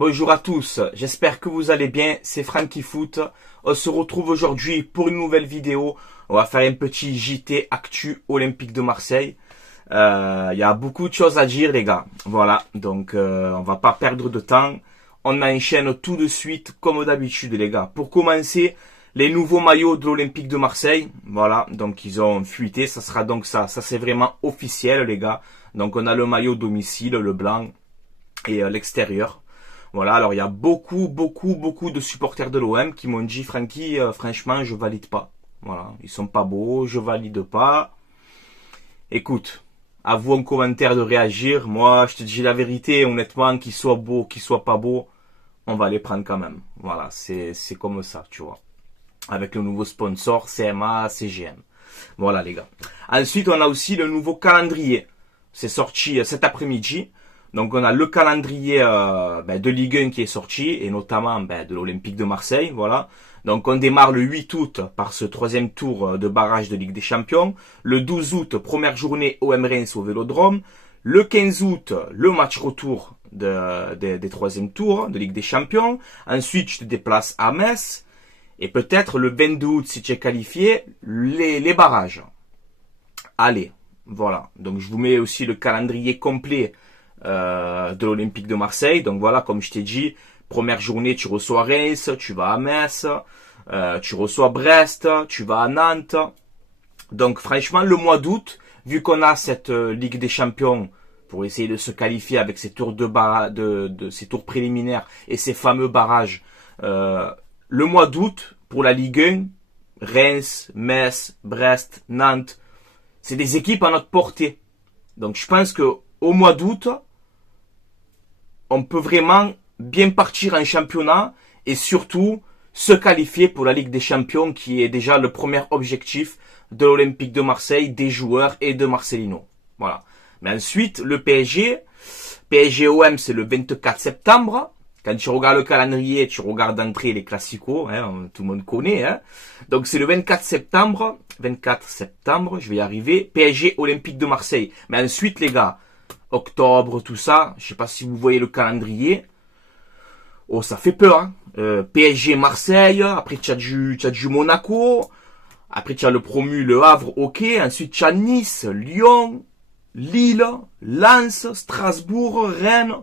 Bonjour à tous, j'espère que vous allez bien, c'est Franky Foot. On se retrouve aujourd'hui pour une nouvelle vidéo. On va faire un petit JT Actu Olympique de Marseille. Il y a beaucoup de choses à dire les gars. Voilà, donc on va pas perdre de temps. On enchaîne tout de suite comme d'habitude les gars. Pour commencer, les nouveaux maillots de l'Olympique de Marseille. Voilà, donc ils ont fuité, ça sera donc ça. Ça c'est vraiment officiel les gars. Donc on a le maillot domicile, le blanc et l'extérieur. Voilà, alors il y a beaucoup de supporters de l'OM qui m'ont dit Franky, franchement je valide pas. Voilà, ils sont pas beaux, je valide pas. Écoute, à vous en commentaire de réagir. Moi je te dis la vérité, honnêtement, qu'ils soient beaux, qu'ils soient pas beaux, on va les prendre quand même. Voilà, c'est comme ça, tu vois. Avec le nouveau sponsor CMA, CGM. Voilà les gars. Ensuite on a aussi le nouveau calendrier. C'est sorti cet après-midi. Donc on a le calendrier de Ligue 1 qui est sorti, et notamment de l'Olympique de Marseille, voilà. Donc on démarre le 8 août par ce troisième tour de barrage de Ligue des Champions. Le 12 août, première journée OM Reims au Vélodrome. Le 15 août, le match retour des troisième tours de Ligue des Champions. Ensuite, tu te déplaces à Metz. Et peut-être le 22 août, si tu es qualifié, les barrages. Allez, voilà. Donc je vous mets aussi le calendrier complet de l'Olympique de Marseille. Donc voilà, comme je t'ai dit, première journée tu reçois Reims, tu vas à Metz, tu reçois Brest, tu vas à Nantes. Donc franchement le mois d'août, vu qu'on a cette Ligue des Champions pour essayer de se qualifier avec ces tours ces tours préliminaires et ces fameux barrages, le mois d'août pour la Ligue 1, Reims, Metz, Brest, Nantes, c'est des équipes à notre portée. Donc je pense que au mois d'août, on peut vraiment bien partir en championnat et surtout se qualifier pour la Ligue des Champions qui est déjà le premier objectif de l'Olympique de Marseille, des joueurs et de Marcelino. Voilà. Mais ensuite, le PSG-OM, c'est le 24 septembre. Quand tu regardes le calendrier, tu regardes d'entrée les classicos, hein, tout le monde connaît. Hein. Donc c'est le 24 septembre, je vais y arriver, PSG Olympique de Marseille. Mais ensuite les gars, octobre, tout ça, je sais pas si vous voyez le calendrier. Oh, ça fait peur, hein. PSG Marseille, après tu as du Monaco, après tu as le promu Le Havre, ok, ensuite tu as Nice, Lyon, Lille, Lens, Strasbourg, Rennes.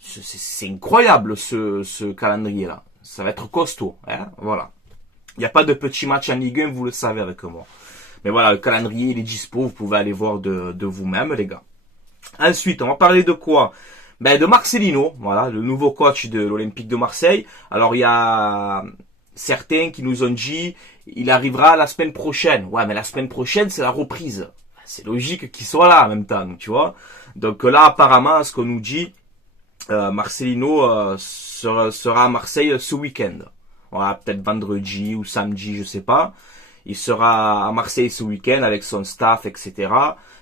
C'est incroyable ce calendrier-là. Ça va être costaud, hein, voilà. Il n'y a pas de petits matchs en Ligue 1, vous le savez avec moi. Mais voilà, le calendrier, il est dispo, vous pouvez aller voir de vous-même, les gars. Ensuite, on va parler de quoi? De Marcelino, voilà, le nouveau coach de l'Olympique de Marseille. Alors, il y a certains qui nous ont dit, il arrivera la semaine prochaine. Ouais, mais la semaine prochaine, c'est la reprise. C'est logique qu'il soit là en même temps, tu vois. Donc là, apparemment, ce qu'on nous dit, Marcelino sera à Marseille ce week-end. Voilà, peut-être vendredi ou samedi, je sais pas. Il sera à Marseille ce week-end avec son staff, etc.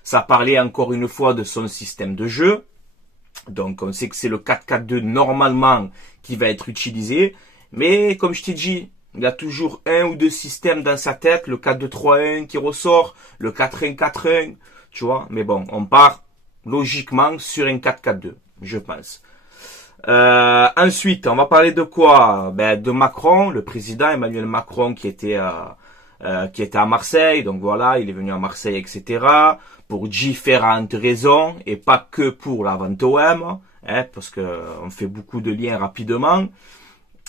Ça parlait encore une fois de son système de jeu. Donc on sait que c'est le 4-4-2 normalement qui va être utilisé. Mais comme je t'ai dit, il y a toujours un ou deux systèmes dans sa tête. Le 4-2-3-1 qui ressort, le 4-1-4-1, tu vois. Mais bon, on part logiquement sur un 4-4-2, je pense. Ensuite, on va parler de quoi? De Macron, le président Emmanuel Macron qui était à Marseille. Donc voilà, il est venu à Marseille, etc. pour différentes raisons et pas que pour la vente OM, hein, parce que on fait beaucoup de liens rapidement.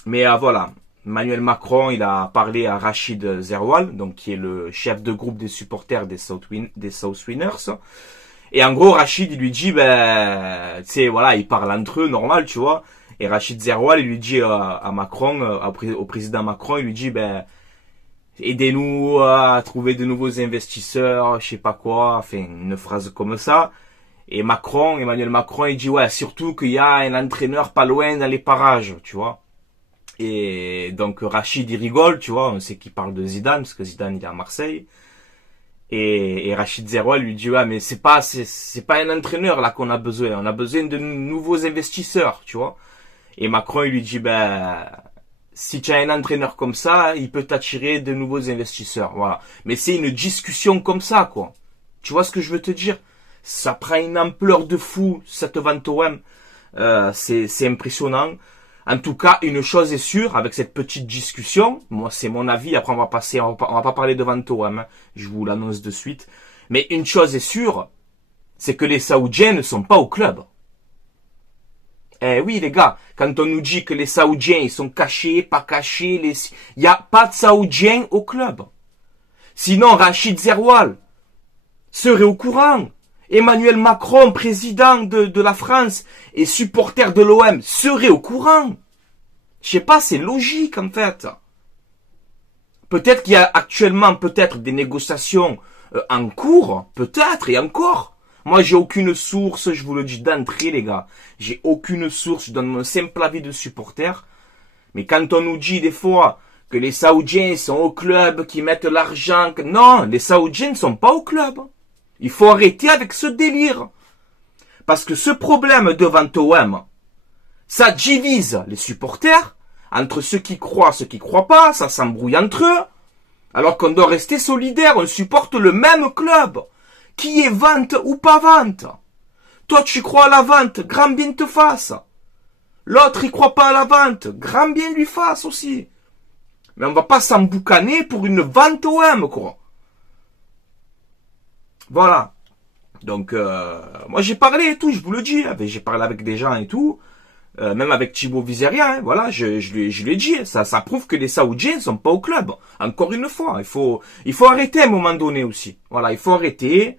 Mais voilà, Emmanuel Macron, il a parlé à Rachid Zerwal, donc qui est le chef de groupe des supporters des South Winners. Et en gros, Rachid, il lui dit, tu sais, voilà, ils parlent entre eux, normal, tu vois. Et Rachid Zerwal, il lui dit à Macron, au président Macron, il lui dit, aidez-nous à trouver de nouveaux investisseurs, je sais pas quoi, enfin, une phrase comme ça. Et Emmanuel Macron, il dit, ouais, surtout qu'il y a un entraîneur pas loin dans les parages, tu vois. Et donc, Rachid, il rigole, tu vois, on sait qu'il parle de Zidane, parce que Zidane, il est à Marseille. Et Rachid Zerwal lui dit, ouais, mais c'est pas un entraîneur, là, qu'on a besoin. On a besoin de nouveaux investisseurs, tu vois. Et Macron, il lui dit, si tu as un entraîneur comme ça, il peut t'attirer de nouveaux investisseurs, voilà. Mais c'est une discussion comme ça, quoi. Tu vois ce que je veux te dire? Ça prend une ampleur de fou, cette vente OM. C'est impressionnant. En tout cas, une chose est sûre, avec cette petite discussion, moi c'est mon avis, après on va pas parler de Vanthoem, hein, je vous l'annonce de suite, mais une chose est sûre, c'est que les Saoudiens ne sont pas au club. Eh oui les gars, quand on nous dit que les Saoudiens ils sont cachés, pas cachés, il n'y a pas de Saoudiens au club. Sinon Rachid Zerwal serait au courant. Emmanuel Macron, président de la France et supporter de l'OM, serait au courant. Je sais pas, c'est logique en fait. Peut-être qu'il y a actuellement peut-être des négociations en cours, peut-être et encore. Moi, j'ai aucune source, je vous le dis d'entrée les gars. J'ai aucune source, je donne mon simple avis de supporter. Mais quand on nous dit des fois que les Saoudiens sont au club, qu'ils mettent l'argent, non, les Saoudiens ne sont pas au club. Il faut arrêter avec ce délire. Parce que ce problème de Vanthoem, ça divise les supporters entre ceux qui croient, ceux qui croient pas, ça s'embrouille entre eux. Alors qu'on doit rester solidaire, on supporte le même club. Qui est vente ou pas vente. Toi tu crois à la vente, grand bien te fasse. L'autre il croit pas à la vente, grand bien lui fasse aussi. Mais on va pas s'emboucaner pour une Vanthoem quoi. Voilà. Donc, moi j'ai parlé et tout, je vous le dis. J'ai parlé avec des gens et tout. Même avec Thibaut Vizéria, hein, voilà, je lui ai dit. Ça prouve que les Saoudiens ne sont pas au club. Encore une fois, il faut arrêter à un moment donné aussi. Voilà, il faut arrêter.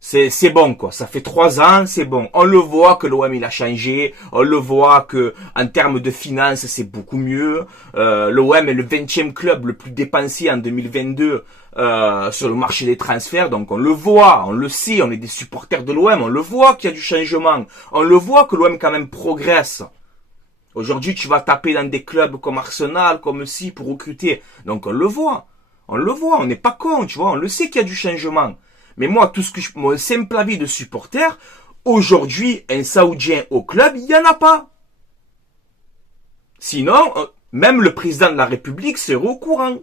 C'est bon quoi, ça fait 3 ans, c'est bon. On le voit que l'OM il a changé, on le voit que en termes de finances c'est beaucoup mieux. L'OM est le 20e club le plus dépensier en 2022 sur le marché des transferts, donc on le voit, on le sait, on est des supporters de l'OM, on le voit qu'il y a du changement, on le voit que l'OM quand même progresse. Aujourd'hui tu vas taper dans des clubs comme Arsenal, comme si pour recruter, donc on le voit, on n'est pas con, tu vois, on le sait qu'il y a du changement. Mais moi, mon simple avis de supporter, aujourd'hui, un Saoudien au club, il n'y en a pas. Sinon, même le président de la République serait au courant.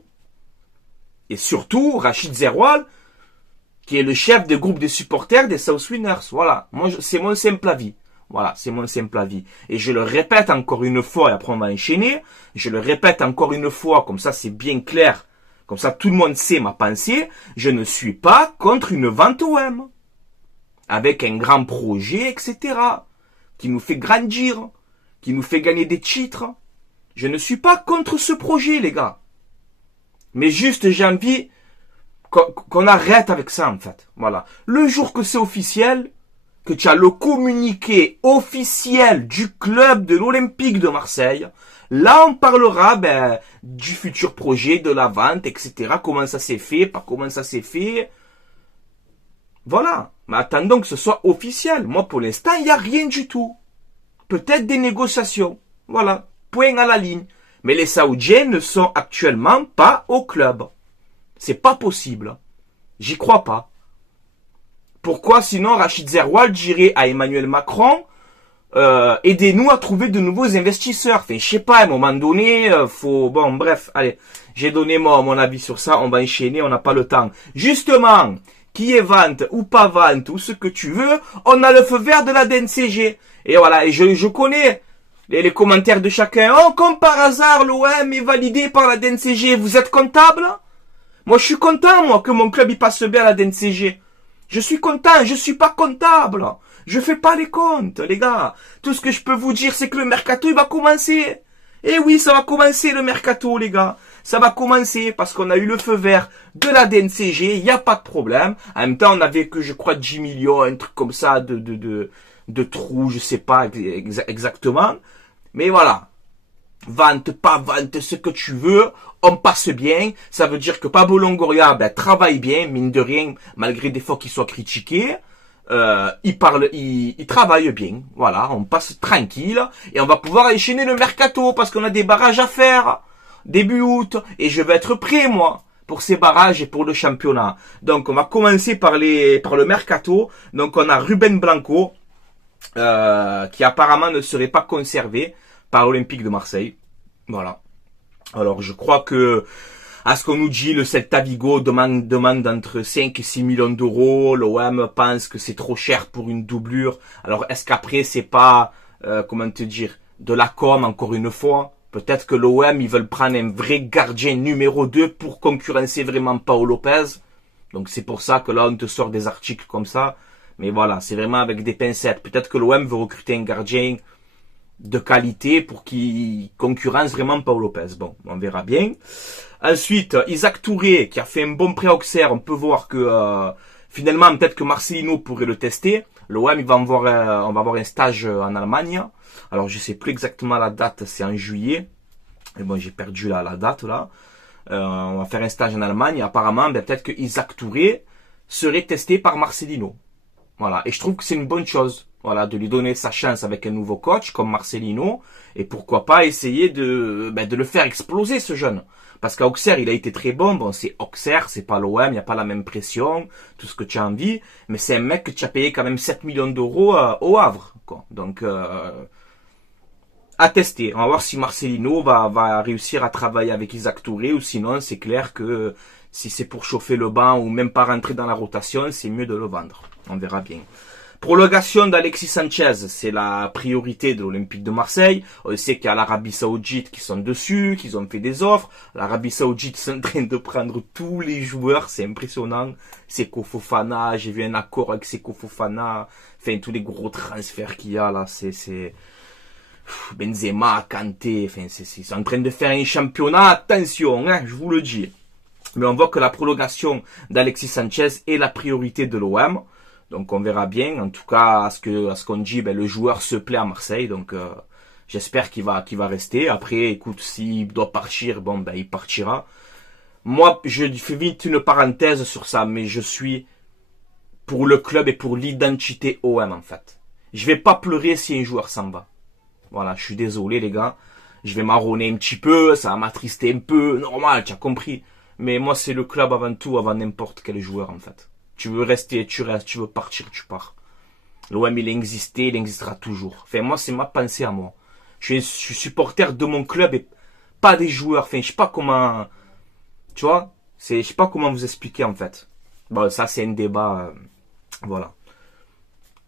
Et surtout, Rachid Zerwal, qui est le chef du groupe des supporters des South Winners. Voilà, moi, c'est mon simple avis. Voilà, c'est mon simple avis. Et je le répète encore une fois, et après on va enchaîner. Je le répète encore une fois, comme ça c'est bien clair. Comme ça, tout le monde sait ma pensée. Je ne suis pas contre une Vanthoem. Avec un grand projet, etc. Qui nous fait grandir. Qui nous fait gagner des titres. Je ne suis pas contre ce projet, les gars. Mais juste, j'ai envie qu'on arrête avec ça, en fait. Voilà. Le jour que c'est officiel, que tu as le communiqué officiel du club de l'Olympique de Marseille, là, on parlera du futur projet, de la vente, etc. Comment ça s'est fait, pas comment ça s'est fait. Voilà. Mais attendons que ce soit officiel. Moi, pour l'instant, il n'y a rien du tout. Peut-être des négociations. Voilà. Point à la ligne. Mais les Saoudiens ne sont actuellement pas au club. C'est pas possible. J'y crois pas. Pourquoi sinon Rachid Zerwal dirait à Emmanuel Macron aidez-nous à trouver de nouveaux investisseurs. Enfin, je sais pas, à un moment donné, faut... Bon, bref, allez, j'ai donné mon avis sur ça, on va enchaîner, on n'a pas le temps. Justement, qui est vente ou pas vente, ou ce que tu veux, on a le feu vert de la DNCG. Et voilà, et je connais les commentaires de chacun. Oh, comme par hasard, l'OM est validé par la DNCG. Vous êtes comptable? Moi, je suis content, moi, que mon club il passe bien à la DNCG. Je suis content, je suis pas comptable. Je fais pas les comptes, les gars. Tout ce que je peux vous dire, c'est que le mercato, il va commencer. Eh oui, ça va commencer, le mercato, les gars. Ça va commencer parce qu'on a eu le feu vert de la DNCG. Il n'y a pas de problème. En même temps, on avait que, je crois, 10 millions, un truc comme ça de trous, je sais pas exactement. Mais voilà. Vente, pas vente, ce que tu veux, on passe bien. Ça veut dire que Pablo Longoria travaille bien, mine de rien, malgré des fois qu'il soit critiqué. Il travaille bien. Voilà, on passe tranquille et on va pouvoir enchaîner le mercato parce qu'on a des barrages à faire début août et je vais être prêt moi pour ces barrages et pour le championnat. Donc on va commencer par le mercato. Donc on a Ruben Blanco qui apparemment ne serait pas conservé par l'Olympique de Marseille. Voilà. Alors je crois que À ce qu'on nous dit, le Celta Vigo demande entre 5 et 6 millions d'euros. L'OM pense que c'est trop cher pour une doublure. Alors, est-ce qu'après, c'est pas, comment te dire, de la com, encore une fois? Peut-être que l'OM, ils veulent prendre un vrai gardien numéro 2 pour concurrencer vraiment Paolo Lopez. Donc, c'est pour ça que là, on te sort des articles comme ça. Mais voilà, c'est vraiment avec des pincettes. Peut-être que l'OM veut recruter un gardien de qualité pour qu'il concurrence vraiment Paolo Lopez. Bon, on verra bien. Ensuite, Isaac Touré, qui a fait un bon prêt à Auxerre. On peut voir que finalement, peut-être que Marcelino pourrait le tester. L'OM, on va avoir un stage en Allemagne. Alors, je sais plus exactement la date, c'est en juillet. Et bon, j'ai perdu la date là. On va faire un stage en Allemagne. Et apparemment, peut-être que Isaac Touré serait testé par Marcelino. Voilà. Et je trouve que c'est une bonne chose. Voilà, de lui donner sa chance avec un nouveau coach comme Marcelino. Et pourquoi pas essayer de le faire exploser, ce jeune. Parce qu'à Auxerre, il a été très bon. Bon, c'est Auxerre, c'est pas l'OM, il n'y a pas la même pression, tout ce que tu as envie. Mais c'est un mec que tu as payé quand même 7 millions d'euros au Havre, quoi. Donc, à tester. On va voir si Marcelino va réussir à travailler avec Isaac Touré, ou sinon, c'est clair que si c'est pour chauffer le banc ou même pas rentrer dans la rotation, c'est mieux de le vendre. On verra bien. Prolongation d'Alexis Sanchez, c'est la priorité de l'Olympique de Marseille. On sait qu'il y a l'Arabie Saoudite qui sont dessus, qu'ils ont fait des offres. L'Arabie Saoudite est en train de prendre tous les joueurs, c'est impressionnant. Seko Fofana, j'ai vu un accord avec Seko Fofana. Enfin, tous les gros transferts qu'il y a là, c'est Benzema, Kanté, enfin, ils sont en train de faire un championnat, attention, hein, je vous le dis. Mais on voit que la prolongation d'Alexis Sanchez est la priorité de l'OM. Donc on verra bien. En tout cas, à ce qu'on dit, le joueur se plaît à Marseille. Donc j'espère qu'il va rester. Après, écoute, s'il doit partir, bon, il partira. Moi, je fais vite une parenthèse sur ça, mais je suis pour le club et pour l'identité OM, en fait. Je vais pas pleurer si un joueur s'en va. Voilà, je suis désolé, les gars. Je vais marronner un petit peu, ça va m'attrister un peu. Normal, tu as compris. Mais moi, c'est le club avant tout, avant n'importe quel joueur, en fait. Tu veux rester, tu restes. Tu veux partir, tu pars. L'OM, il a existé, il existera toujours. Enfin, moi, c'est ma pensée à moi. Je suis supporter de mon club et pas des joueurs. Enfin, je sais pas comment... Tu vois, je sais pas comment vous expliquer, en fait. Bon, ça, c'est un débat. Voilà.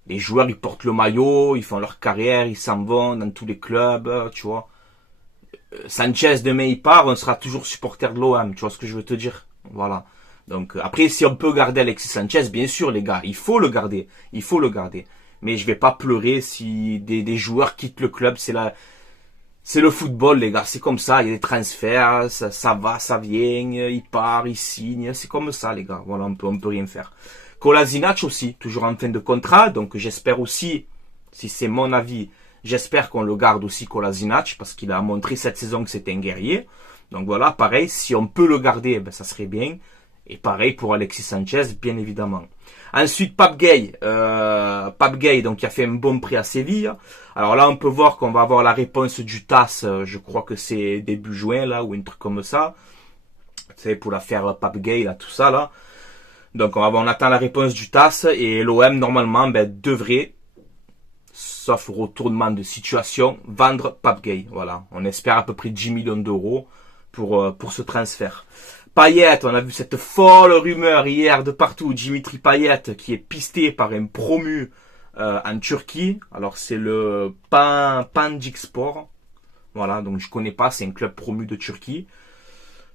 Les joueurs, ils portent le maillot, ils font leur carrière, ils s'en vont dans tous les clubs, tu vois. Sanchez, demain, il part, on sera toujours supporter de l'OM, tu vois ce que je veux te dire. Voilà. Donc, après, si on peut garder Alexis Sanchez, bien sûr, les gars, il faut le garder. Il faut le garder. Mais je vais pas pleurer si des joueurs quittent le club, c'est le football, les gars, c'est comme ça, il y a des transferts, ça va, ça vient, il part, il signe, c'est comme ça, les gars. Voilà, on peut rien faire. Kolasinac aussi, toujours en fin de contrat, donc j'espère aussi, si c'est mon avis, j'espère qu'on le garde aussi Kolasinac, parce qu'il a montré cette saison que c'était un guerrier. Donc voilà, pareil, si on peut le garder, ça serait bien. Et pareil pour Alexis Sanchez, bien évidemment. Ensuite, Pape Gueye, donc qui a fait un bon prix à Séville. Alors là, on peut voir qu'on va avoir la réponse du TAS, je crois que c'est début juin, là, ou un truc comme ça. Tu sais, pour l'affaire Pape Gueye, là, tout ça, là. Donc on attend la réponse du TAS et l'OM normalement devrait, sauf retournement de situation, vendre Pape Gueye. Voilà, on espère à peu près 10 millions d'euros pour ce transfert. Payet, on a vu cette folle rumeur hier de partout, Dimitri Payet qui est pisté par un promu en Turquie. Alors c'est le Pandikspor. Voilà, donc je connais pas, c'est un club promu de Turquie.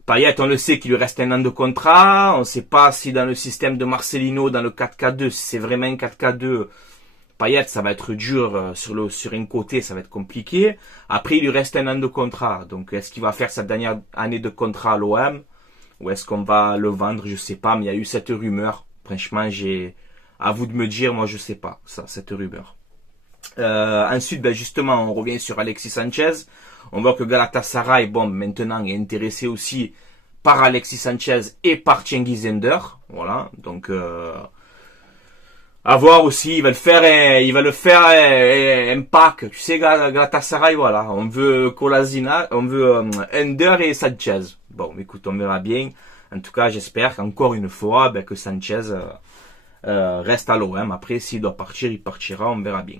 Payet, on le sait qu'il lui reste un an de contrat. On ne sait pas si dans le système de Marcelino, dans le 4K2, si c'est vraiment un 4K2, Payet, ça va être dur sur un côté, ça va être compliqué. Après, il lui reste un an de contrat. Donc, est-ce qu'il va faire sa dernière année de contrat à l'OM ou est-ce qu'on va le vendre? Je sais pas, mais il y a eu cette rumeur. Franchement, à vous de me dire, moi je sais pas, cette rumeur. Ensuite, justement, on revient sur Alexis Sanchez. On voit que Galatasaray, maintenant est intéressé aussi par Alexis Sanchez et par Cengiz Ünder. Voilà, donc à voir aussi. Il va le faire un pack. Tu sais, Galatasaray, voilà. On veut Kolasinac, on veut Ünder et Sanchez. Bon, écoute, on verra bien. En tout cas, j'espère qu'encore une fois, que Sanchez reste à l'OM. Après, s'il doit partir, il partira. On verra bien.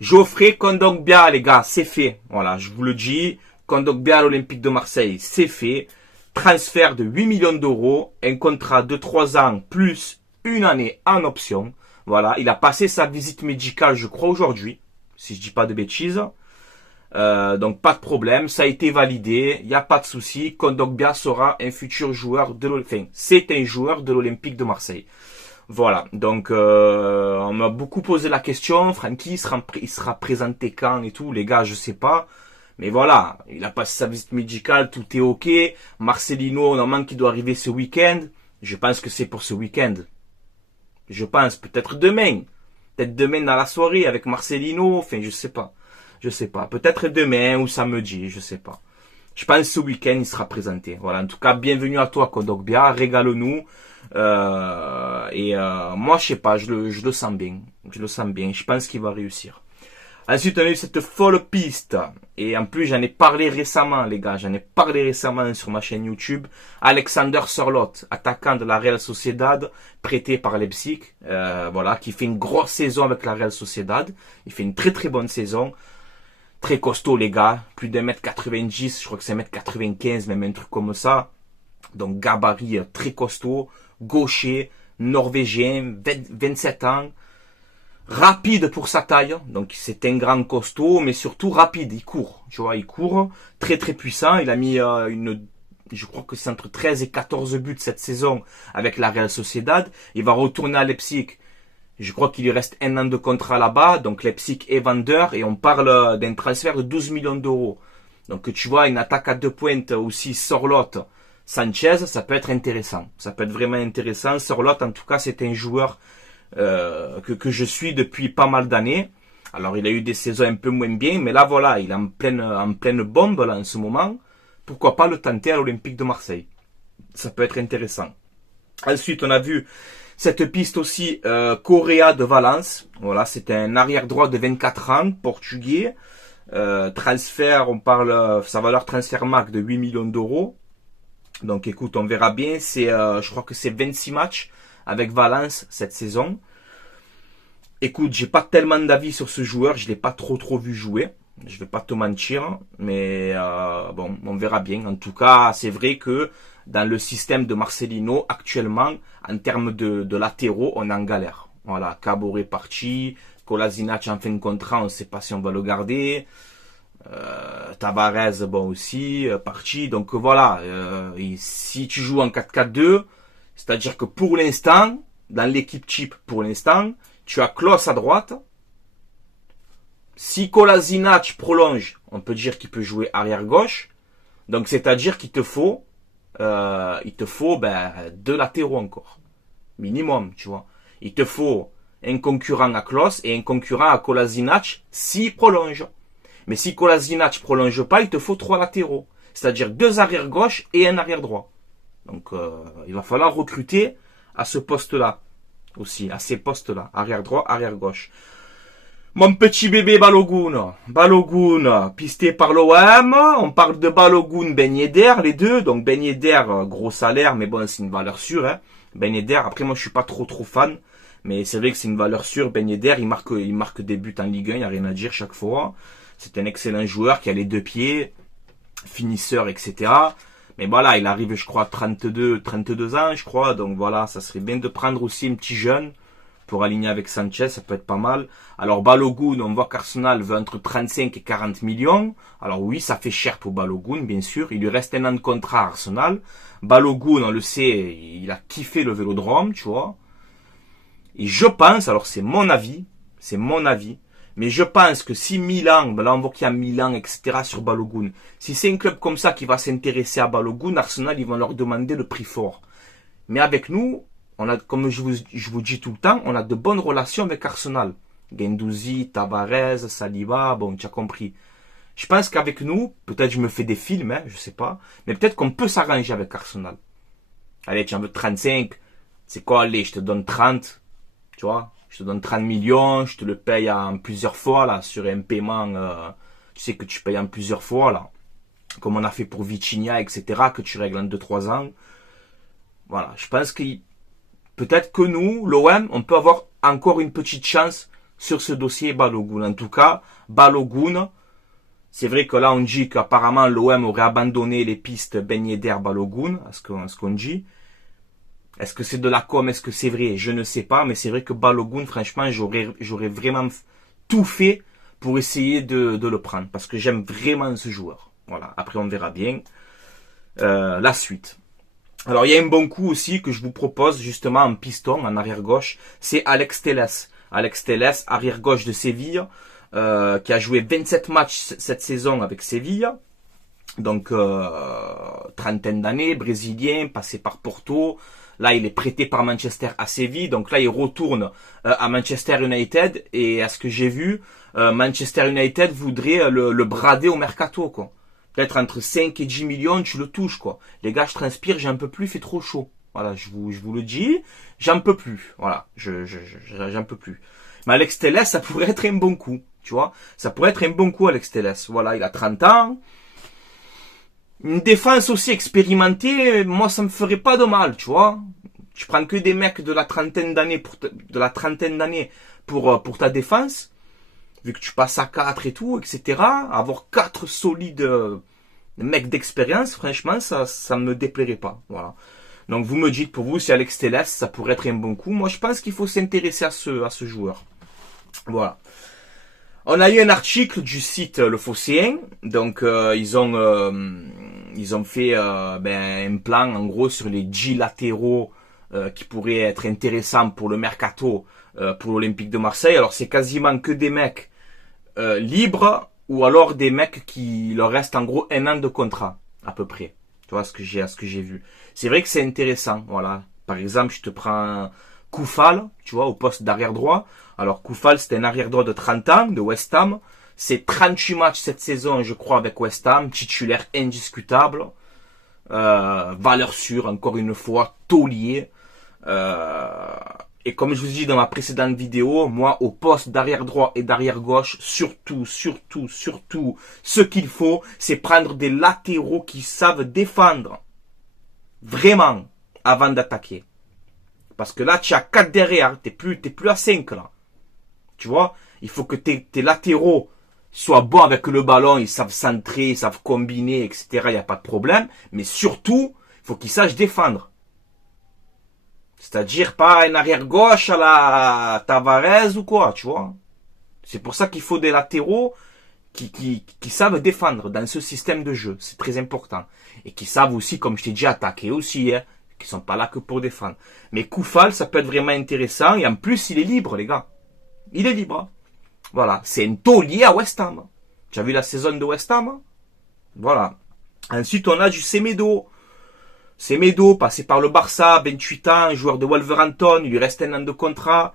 Geoffrey Kondogbia, les gars, c'est fait. Voilà, je vous le dis. Kondogbia à l'Olympique de Marseille, c'est fait. Transfert de 8 millions d'euros, un contrat de 3 ans plus une année en option. Voilà, il a passé sa visite médicale, je crois, aujourd'hui, si je dis pas de bêtises. Donc pas de problème, ça a été validé, il n'y a pas de souci. Kondogbia sera un futur joueur de l'Olympique. Enfin, c'est un joueur de l'Olympique de Marseille. Voilà, donc on m'a beaucoup posé la question, Francky il sera présenté quand et tout, les gars, je sais pas. Mais voilà, il a passé sa visite médicale, tout est ok. Marcelino, normalement, qui doit arriver ce week-end. Je pense que c'est pour ce week-end. Je pense, peut-être demain. Peut-être demain dans la soirée avec Marcelino, enfin, je sais pas. Je sais pas. Peut-être demain ou samedi, je sais pas. Je pense que ce week-end, il sera présenté. Voilà. En tout cas, bienvenue à toi, Kondogbia. Régale-nous. Moi, je sais pas, je le sens bien. Je le sens bien. Je pense qu'il va réussir. Ensuite, on a eu cette folle piste. Et en plus, j'en ai parlé récemment, les gars. J'en ai parlé récemment sur ma chaîne YouTube. Alexander Sørloth, attaquant de la Real Sociedad, prêté par Leipzig. Voilà, qui fait une grosse saison avec la Real Sociedad. Il fait une très très bonne saison. Très costaud, les gars. Plus d'1m90, je crois que c'est 1m95, même un truc comme ça. Donc, gabarit très costaud. Gaucher, norvégien, 27 ans. Rapide pour sa taille, donc c'est un grand costaud, mais surtout rapide, il court, tu vois, il court, très très puissant, il a mis je crois que c'est entre 13 et 14 buts cette saison avec la Real Sociedad, il va retourner à Leipzig, je crois qu'il lui reste un an de contrat là-bas, donc Leipzig est vendeur, et on parle d'un transfert de 12 millions d'euros, donc tu vois, une attaque à deux pointes aussi, Sørloth, Sanchez, ça peut être intéressant, ça peut être vraiment intéressant, Sørloth en tout cas c'est un joueur que je suis depuis pas mal d'années. Alors il a eu des saisons un peu moins bien, mais là voilà, il est en pleine bombe là en ce moment. Pourquoi pas le tenter à l'Olympique de Marseille? Ça peut être intéressant. Ensuite, on a vu cette piste aussi, Correa de Valence. Voilà, c'est un arrière droit de 24 ans, portugais. Transfert, on parle, sa valeur transfert marque de 8 millions d'euros. Donc écoute, on verra bien. C'est, je crois que c'est 26 matchs avec Valence cette saison. Écoute, j'ai pas tellement d'avis sur ce joueur, je l'ai pas trop vu jouer. Je vais pas te mentir, mais bon, on verra bien. En tout cas, c'est vrai que dans le système de Marcelino actuellement, en termes de latéraux, on est en galère. Voilà, Cabot est parti, Kolasinac en fin de contrat, on ne sait pas si on va le garder. Tavares, bon aussi, parti. Donc voilà, si tu joues en 4-4-2, c'est-à-dire que pour l'instant, dans l'équipe type pour l'instant, tu as Klose à droite. Si Kolasinac prolonge, on peut dire qu'il peut jouer arrière gauche. Donc c'est-à-dire qu'il te faut, deux latéraux encore, minimum, tu vois. Il te faut un concurrent à Klose et un concurrent à Kolasinac s'il prolonge. Mais si Kolasinac prolonge pas, il te faut 3 latéraux, c'est-à-dire 2 arrière gauche et un arrière droit. Donc il va falloir recruter à ce poste-là aussi, à ces postes-là, arrière droit, arrière gauche. Mon petit bébé Balogun, pisté par l'OM, on parle de Balogun, Ben Yedder, les deux, donc Ben Yedder, gros salaire, mais bon, c'est une valeur sûre, hein. Ben Yedder, après moi je suis pas trop fan, mais c'est vrai que c'est une valeur sûre, Ben Yedder, il marque des buts en Ligue 1, il n'y a rien à dire chaque fois, c'est un excellent joueur qui a les 2 pieds, finisseur, etc., mais voilà, il arrive, je crois, 32 ans, je crois, donc voilà, ça serait bien de prendre aussi un petit jeune, pour aligner avec Sanchez, ça peut être pas mal. Alors Balogun, on voit qu'Arsenal veut entre 35 et 40 millions. Alors oui, ça fait cher pour Balogun, bien sûr. Il lui reste un an de contrat à Arsenal. Balogun, on le sait, il a kiffé le Vélodrome, tu vois. Et je pense, alors c'est mon avis, mais je pense que si Milan, là on voit qu'il y a Milan, etc. sur Balogun, si c'est un club comme ça qui va s'intéresser à Balogun, Arsenal, ils vont leur demander le prix fort. Mais avec nous, on a, comme je vous dis tout le temps, on a de bonnes relations avec Arsenal. Guendouzi, Tavares, Saliba, bon, tu as compris. Je pense qu'avec nous, peut-être je me fais des films, hein, je sais pas, mais peut-être qu'on peut s'arranger avec Arsenal. Allez, tu en veux 35, c'est quoi, allez, je te donne 30, tu vois, je te donne 30 millions, je te le paye en plusieurs fois, là, sur un paiement, tu sais que tu payes en plusieurs fois, là, comme on a fait pour Vitinha, etc., que tu règles en 2-3 ans. Voilà, je pense que peut-être que nous, l'OM, on peut avoir encore une petite chance sur ce dossier Balogun. En tout cas, Balogun, C'est vrai que là, on dit qu'apparemment l'OM aurait abandonné les pistes Ben Yedder Balogun, à ce qu'on dit. Est-ce que c'est de la com, est-ce que c'est vrai? Je ne sais pas, mais c'est vrai que Balogun, franchement, j'aurais vraiment tout fait pour essayer de le prendre, parce que j'aime vraiment ce joueur. Voilà, après on verra bien la suite. Alors il y a un bon coup aussi que je vous propose justement en piston, en arrière gauche, c'est Alex Telles. Alex Telles, arrière gauche de Séville, qui a joué 27 matchs cette saison avec Séville. Donc trentaine d'années, brésilien, passé par Porto. Là, il est prêté par Manchester à Séville. Donc là, il retourne à Manchester United. Et à ce que j'ai vu, Manchester United voudrait le brader au mercato, quoi. Peut-être entre 5 et 10 millions, tu le touches, quoi. Les gars, je transpire, j'en peux plus, il fait trop chaud. Voilà, je vous le dis, j'en peux plus. Voilà, j'en peux plus. Mais Alex Telles, ça pourrait être un bon coup, tu vois. Ça pourrait être un bon coup, Alex Telles. Voilà, il a 30 ans. Une défense aussi expérimentée, moi, ça me ferait pas de mal, tu vois. Tu prends que des mecs de la trentaine d'années pour ta défense. Vu que tu passes à 4 et tout, etc. Avoir 4 solides mecs d'expérience, franchement, ça me déplairait pas. Voilà. Donc vous me dites pour vous si Alex Telles, ça pourrait être un bon coup. Moi je pense qu'il faut s'intéresser à ce joueur. Voilà. On a eu un article du site Le Phocéen. Donc ils ont fait un plan en gros sur les 10 latéraux qui pourraient être intéressants pour le mercato pour l'Olympique de Marseille. Alors c'est quasiment que des mecs libres ou alors des mecs qui leur restent en gros 1 an de contrat à peu près. Tu vois ce que j'ai vu. C'est vrai que c'est intéressant. Voilà. Par exemple, je te prends Koufal, tu vois, au poste d'arrière droit. Alors Koufal, c'est un arrière droit de 30 ans de West Ham. C'est 38 matchs cette saison, je crois, avec West Ham, titulaire indiscutable, valeur sûre, encore une fois, taulier. Et comme je vous dis dans ma précédente vidéo, moi, au poste d'arrière droit et d'arrière gauche, surtout, ce qu'il faut, c'est prendre des latéraux qui savent défendre. Vraiment, avant d'attaquer. Parce que là, tu as 4 derrière, t'es plus à 5 là. Tu vois, il faut que tes latéraux soient bons avec le ballon, ils savent centrer, ils savent combiner, etc. Il n'y a pas de problème. Mais surtout, il faut qu'ils sachent défendre. C'est-à-dire pas un arrière gauche à la Tavares ou quoi, tu vois. C'est pour ça qu'il faut des latéraux qui savent défendre dans ce système de jeu. C'est très important. Et qui savent aussi, comme je t'ai dit, attaquer aussi, hein. Qui sont pas là que pour défendre. Mais Koufal, ça peut être vraiment intéressant. Et en plus, il est libre, les gars. Il est libre. Voilà. C'est un taulier à West Ham. Tu as vu la saison de West Ham? Voilà. Ensuite, on a du Semedo. Semedo, passé par le Barça, 28 ans, joueur de Wolverhampton, il lui reste 1 an de contrat.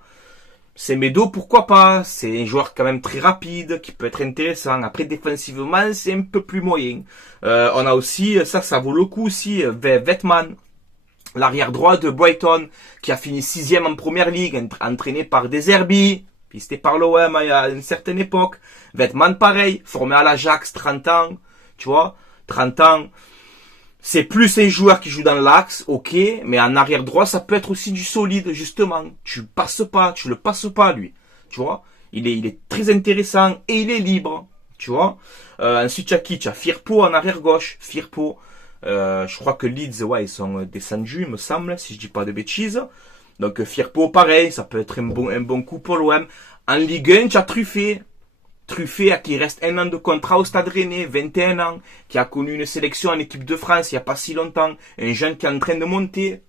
Semedo, pourquoi pas? C'est un joueur quand même très rapide, qui peut être intéressant. Après, défensivement, c'est un peu plus moyen. On a aussi, ça vaut le coup aussi, Vetman, l'arrière droit de Brighton, qui a fini 6e en première ligue, entraîné par De Zerbi, pisté par l'OM à une certaine époque. Vetman, pareil, formé à l'Ajax, 30 ans, tu vois, 30 ans. C'est plus un joueur qui joue dans l'axe, ok, mais en arrière droit, ça peut être aussi du solide, justement. Tu le passes pas, lui. Tu vois, il est très intéressant et il est libre, tu vois. Ensuite, tu as qui? Tu as Firpo en arrière gauche. Firpo, je crois que Leeds, ouais, ils sont descendus, il me semble, si je dis pas de bêtises. Donc Firpo, pareil, ça peut être un bon coup pour l'OM. En Ligue 1, tu as Truffé. Truffé, à qui reste 1 an de contrat au Stade Rennais, 21 ans, qui a connu une sélection en équipe de France il n'y a pas si longtemps, un jeune qui est en train de monter.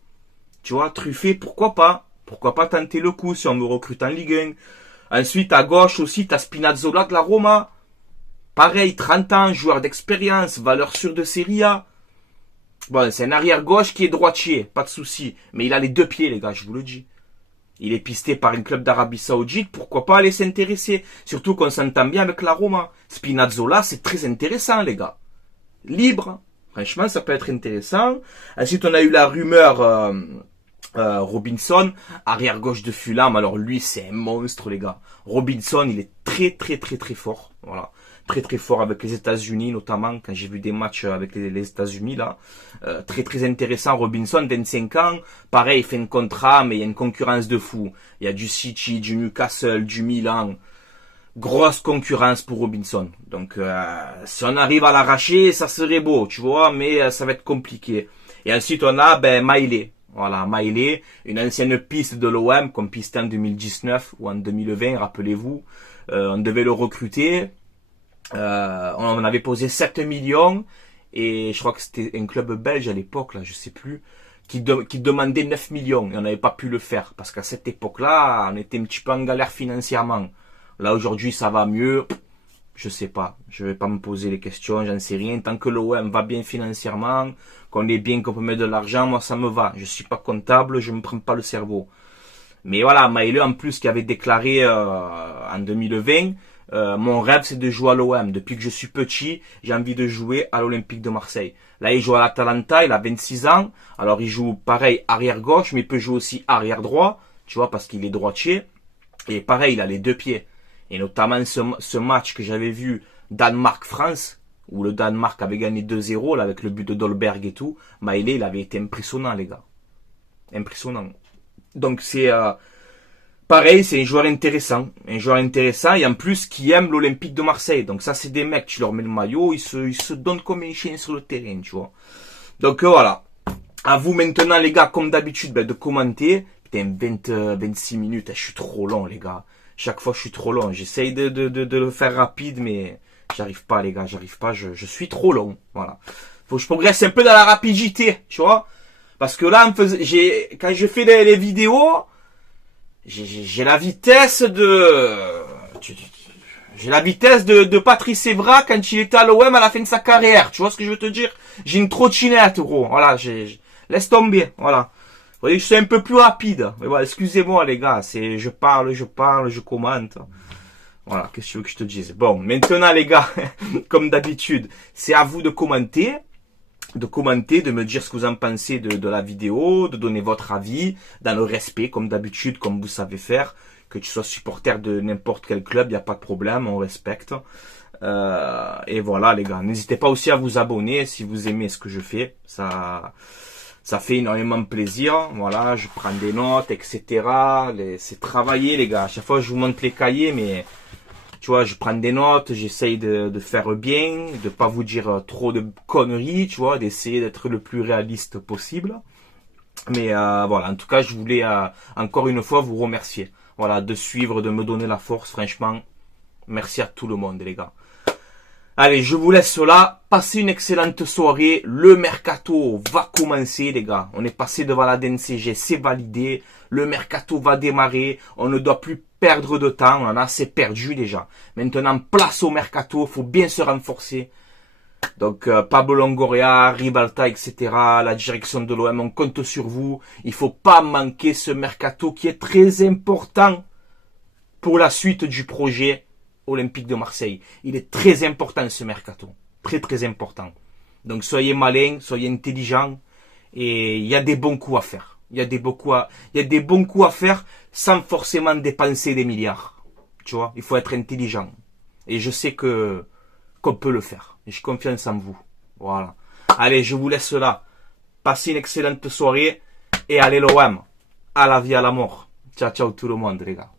Tu vois, Truffé, pourquoi pas? Pourquoi pas tenter le coup si on me recrute en Ligue 1? Ensuite, à gauche aussi, t'as Spinazzola de la Roma. Pareil, 30 ans, joueur d'expérience, valeur sûre de Serie A. Bon, c'est un arrière gauche qui est droitier, pas de souci. Mais il a les 2 pieds, les gars, je vous le dis. Il est pisté par un club d'Arabie Saoudite, pourquoi pas aller s'intéresser? Surtout qu'on s'entend bien avec la Roma. Spinazzola, c'est très intéressant, les gars. Libre. Franchement, ça peut être intéressant. Ensuite, on a eu la rumeur Robinson, arrière gauche de Fulham. Alors lui, c'est un monstre, les gars. Robinson, il est très fort. Voilà. Très fort avec les États-Unis, notamment quand j'ai vu des matchs avec les États-Unis là. Très intéressant. Robinson, 25 ans, pareil, il fait un contrat, mais il y a une concurrence de fou. Il y a du City, du Newcastle, du Milan. grosse concurrence pour Robinson. Donc, si on arrive à l'arracher, ça serait beau, tu vois, mais ça va être compliqué. Et ensuite, on a Maillet. Voilà, Maillet, une ancienne piste de l'OM, comme piste en 2019 ou en 2020, rappelez-vous. On devait le recruter. On avait posé 7 millions. Et je crois que c'était un club belge à l'époque, là, je sais plus, qui demandait 9 millions. Et on n'avait pas pu le faire. Parce qu'à cette époque-là, on était un petit peu en galère financièrement. Là, aujourd'hui, ça va mieux. Je sais pas. Je vais pas me poser les questions, j'en sais rien. Tant que l'OM va bien financièrement, qu'on est bien, qu'on peut mettre de l'argent, moi, ça me va. Je suis pas comptable, je me prends pas le cerveau. Mais voilà, Maillet, en plus, qui avait déclaré en 2020, mon rêve, c'est de jouer à l'OM. Depuis que je suis petit, j'ai envie de jouer à l'Olympique de Marseille. Là, il joue à l'Atalanta, il a 26 ans. Alors, il joue pareil, arrière gauche, mais il peut jouer aussi arrière droit, tu vois, parce qu'il est droitier. Et pareil, il a les deux pieds. Et notamment ce match que j'avais vu Danemark-France, où le Danemark avait gagné 2-0, là, avec le but de Dolberg et tout. Maillet, il avait été impressionnant, les gars. Impressionnant. Donc c'est pareil, c'est un joueur intéressant. Un joueur intéressant et en plus qui aime l'Olympique de Marseille. Donc ça, c'est des mecs, tu leur mets le maillot, ils se donnent comme un chien sur le terrain, tu vois. Donc voilà. À vous maintenant, les gars, comme d'habitude, de commenter. Putain, 26 minutes, je suis trop long, les gars. Chaque fois, je suis trop long. J'essaye de le faire rapide, mais j'arrive pas, les gars. J'arrive pas. Je suis trop long. Voilà. Faut que je progresse un peu dans la rapidité, tu vois. Parce que là, quand je fais les vidéos, j'ai la vitesse de Patrice Evra quand il était à l'OM à la fin de sa carrière. Tu vois ce que je veux te dire? J'ai une trottinette, gros. Voilà, laisse tomber. Voilà. Vous voyez, je suis un peu plus rapide. Mais voilà, excusez-moi les gars, je parle, je commente. Voilà, qu'est-ce que tu veux que je te dise? Bon, maintenant les gars, comme d'habitude, c'est à vous de commenter, de me dire ce que vous en pensez de la vidéo, de donner votre avis, dans le respect, comme d'habitude, comme vous savez faire. Que tu sois supporter de n'importe quel club, il n'y a pas de problème, on respecte. Et voilà les gars, n'hésitez pas aussi à vous abonner si vous aimez ce que je fais. Ça fait énormément plaisir. Voilà, je prends des notes, etc. C'est travailler, les gars. À chaque fois, je vous montre les cahiers, mais tu vois, je prends des notes, j'essaye de faire bien, de pas vous dire trop de conneries, tu vois, d'essayer d'être le plus réaliste possible. Mais voilà, en tout cas, je voulais encore une fois vous remercier. Voilà, de suivre, de me donner la force, franchement. Merci à tout le monde, les gars. Allez, je vous laisse là. Passez une excellente soirée. Le mercato va commencer, les gars. On est passé devant la DNCG, c'est validé. Le mercato va démarrer. On ne doit plus perdre de temps. On en a assez perdu déjà. Maintenant, place au mercato. Il faut bien se renforcer. Donc, Pablo Longoria, Ribalta, etc. La direction de l'OM, on compte sur vous. Il faut pas manquer ce mercato qui est très important pour la suite du projet Olympique de Marseille. Il est très important ce mercato. Très très important. Donc soyez malins, soyez intelligents. Et il y a des bons coups à faire. Il y a des bons coups à faire sans forcément dépenser des milliards. Tu vois, il faut être intelligent. Et je sais qu'on peut le faire. Et j'ai confiance en vous. Voilà. Allez, je vous laisse là. Passez une excellente soirée. Et allez l'OM. À la vie, à la mort. Ciao, ciao tout le monde, les gars.